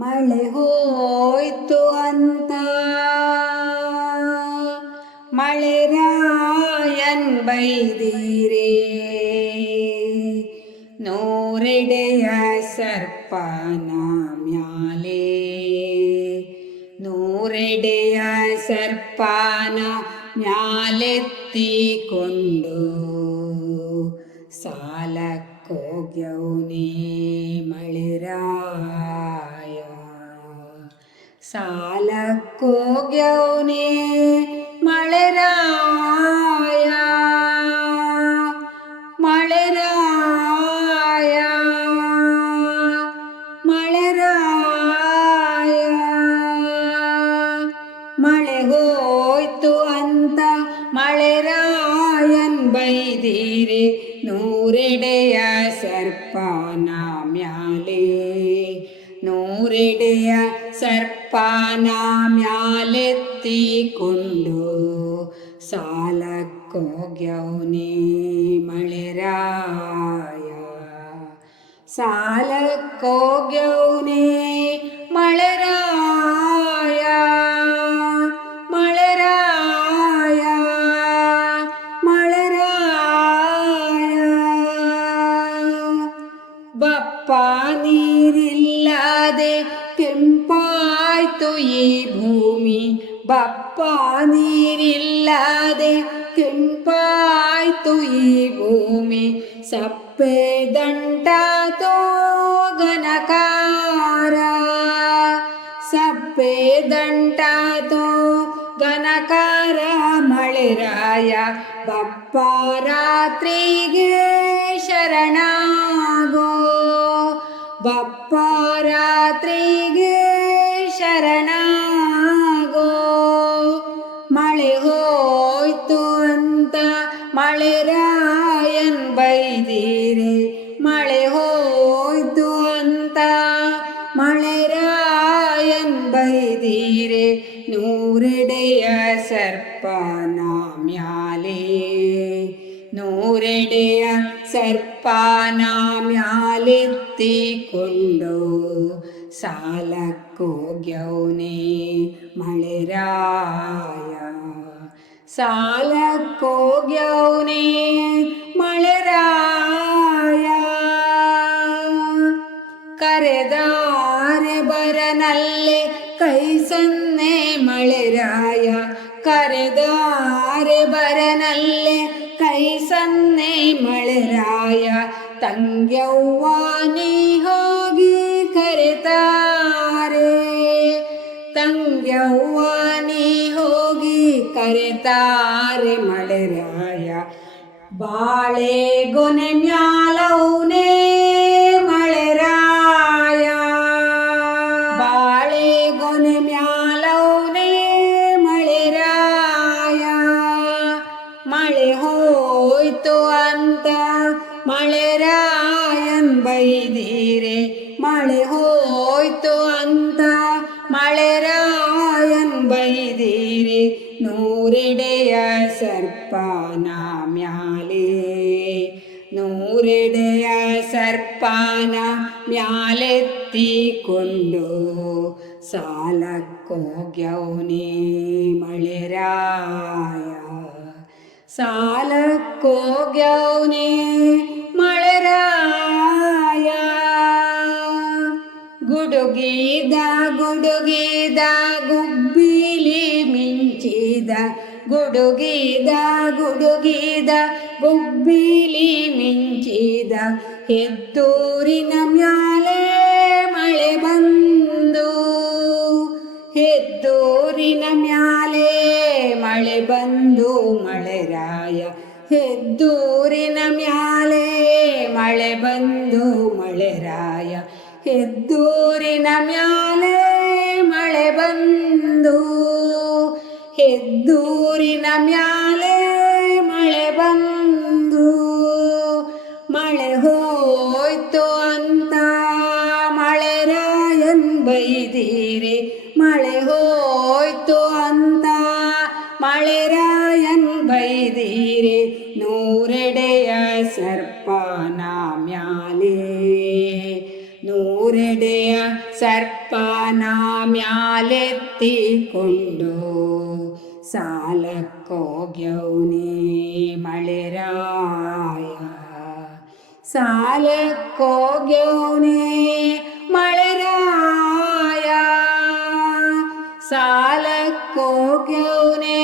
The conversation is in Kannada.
ಮಳೆ ಹೋಯ್ತು ಅಂತ ಮಳೆರಾಯನ್ ಬೈದಿರೆ, ನೂರೆಡೆಯ ಸರ್ಪನ ಮ್ಯಾಲೆ ನೂರೆಡೆಯ ಸರ್ಪನ ಮ್ಯಾಲೆತ್ತಿಕೊಂಡು ಸಾಲಕ್ಕೋಗ್ಯವ್ನೇ ಮಳೆರಾಯ. ಸಾಲಕ್ಕೋಗ್ಯವ್ನೇ ಮಳೆರಾಯ, ಮಳೆರಾಯ, ಮಳೆರಾಯ. ಮಳೆ ಹೋಯ್ತು ಅಂತ ಮಳೆರಾಯನ್ ಬೈದಿರೆ, ನೂರೆಡೆಯ ಸರ್ಪನ ಮ್ಯಾಲೆ ನೂರೆಡೆಯ ಸರ್ಪನ ಮ್ಯಾಲೆತ್ತಿಕೊಂಡು ಸಾಲಕ್ಕೋಗ್ಯವ್ನೇ ಮಳೆರಾಯ. ಸಾಲಕ್ಕೋಗ್ಯವ್ನೇ ಮಳೆರಾಯ, ಮಳೆರಾಯ, ಮಳೆರಾಯ. ಬಪ್ಪ ನೀರಿಲ್ಲದೆ ಕೆಂಪಾಯ್ತು ಈ ಭೂಮಿ, ಬಪ್ಪ ನೀರಿಲ್ಲದೆ ಕೆಂಪಾಯ್ತು ಈ ಭೂಮಿ. ಸಪ್ಪೆ ದಂಟಾತೋ ಗನಕಾರ, ಸಪ್ಪೆ ದಂಟಾತೋ ಗನಕಾರ. ಮಳೆರಾಯ ಬಪ್ಪ ರಾತ್ರಿಗೆ ಶರಣಾಗೋ, ಬಪ್ಪ ರಾತ್ರಿಗೆ ಶರಣಾಗೋ. ಮಳೆ ಹೋಯ್ತು ಅಂತ ಮಳೆರಾಯನ್ ಬೈದಿರೆ, ಮಳೆ ಹೋಯ್ತು ಅಂತ ಮಳೆರಾಯನ್ ಬೈದಿರೆ, ನೂರೆಡೆಯ ಸರ್ಪನ ಮ್ಯಾಲೆ ನೂರೆಡೆಯ ಸರ್ಪನ ಮ್ಯಾಲೆತ್ತಿಕೊಂಡು ಸಾಲಕ್ಕೋಗ್ಯವ್ನೇ ಮಳೆರಾಯ. ಸಾಲಕ್ಕೋಗ್ಯವ್ನೇ ಮಳೆರಾಯ. ಕರೆದಾರೆ ಬರನಲ್ಲೆ ಕೈ ಸನ್ನೆ ಮಳೆರಾಯ, ಕರೆದಾರೆ ಬರನಲ್ಲೆ ಕೈ ಸನ್ನೆ ಮಳೆರಾಯ. ತಂಗ್ಯವ್ವ ನೀ ಹೋಗಿ ಕರೆತಾರೆ, ತಂಗ್ಯವ್ವ ನೀ ಹೋಗಿ ಕರೆತಾರೆ ಮಳೆರಾಯ. ಬಾಳೆ ಗೊನೆ ಮ್ಯಾಲವ್ನೇ ಮಳೆರಾಯ, ಬಾಳೆ ಗೊನೆ ಮ್ಯಾಲವ್ನೇ ಮಳೆರಾಯ. ಮಳೆ ಹೋಯ್ತು ಅಂತ ಮಳೆರಾಯನ್ ಬೈದಿರೆ, ಮಳೆ ಹೋಯ್ತು ಅಂತ ಮಳೆರಾಯನ್ ಬೈದಿರೆ, ನೂರೆಡೆಯ ಸರ್ಪನ ಮ್ಯಾಲೆ ನೂರೆಡೆಯ ಸರ್ಪನ ಮ್ಯಾಲೆತ್ತಿಕೊಂಡು ಸಾಲಕ್ಕೋಗ್ಯವ್ನೇ ಮಳೆರಾಯ. ಸಾಲಕ್ಕೋಗ್ಯವ್ನೇ ಮಳೆರಾಯ. ಗುಡುಗಿದ ಗುಡುಗಿದ ಗುಬ್ಬಿಲಿ ಮಿಂಚಿದ, ಗುಡುಗಿದ ಗುಡುಗಿದ ಗುಬ್ಬಿಲಿ ಮಿಂಚಿದ. ಹೆದ್ದೂರಿನ ಮ್ಯಾಲೆ ಮಳೆ ಬಂದು, ಹೆದ್ದೂರಿನ ಮ್ಯಾಲೆ ಮಳೆ ಬಂದು ಮಳೆರಾಯ. ಹೆದ್ದೂರಿನ ಮ್ಯಾಲೆ ಮಳೆ ಬಂದು ಮಳೆರಾಯ. ಹೆದ್ದೂರಿನ ಮ್ಯಾಲೆ ಮಳೆ ಬಂದು, ಹೆದ್ದೂರಿನ ಮ್ಯಾಲೆ ಮಳೆ ಬಂದು. ಮಳೆ ಹೋಯ್ತು ಅಂತ ಮಳೆರಾಯನ್ ಬೈದಿರೆ, ಮಳೆ ಹೋಯ್ತು ಅಂತ ಮಳೆರಾಯನ್ ಬೈದಿರೆ, ನೂರೆಡೆಯ ಸರ್ಪನ ಮ್ಯಾಲೆ ನೂರೆ ಎಡೆಯ ಸರ್ಪನ ಮ್ಯಾಲೆತ್ತಿಕೊಂಡು ಸಾಲಕ್ಕೋಗ್ಯವ್ನೇ ಮಳೆರಾಯ. ಸಾಲಕ್ಕೋಗ್ಯವ್ನೇ ಮಳೆರಾಯ. ಸಾಲಕ್ಕೋಗ್ಯವ್ನೇ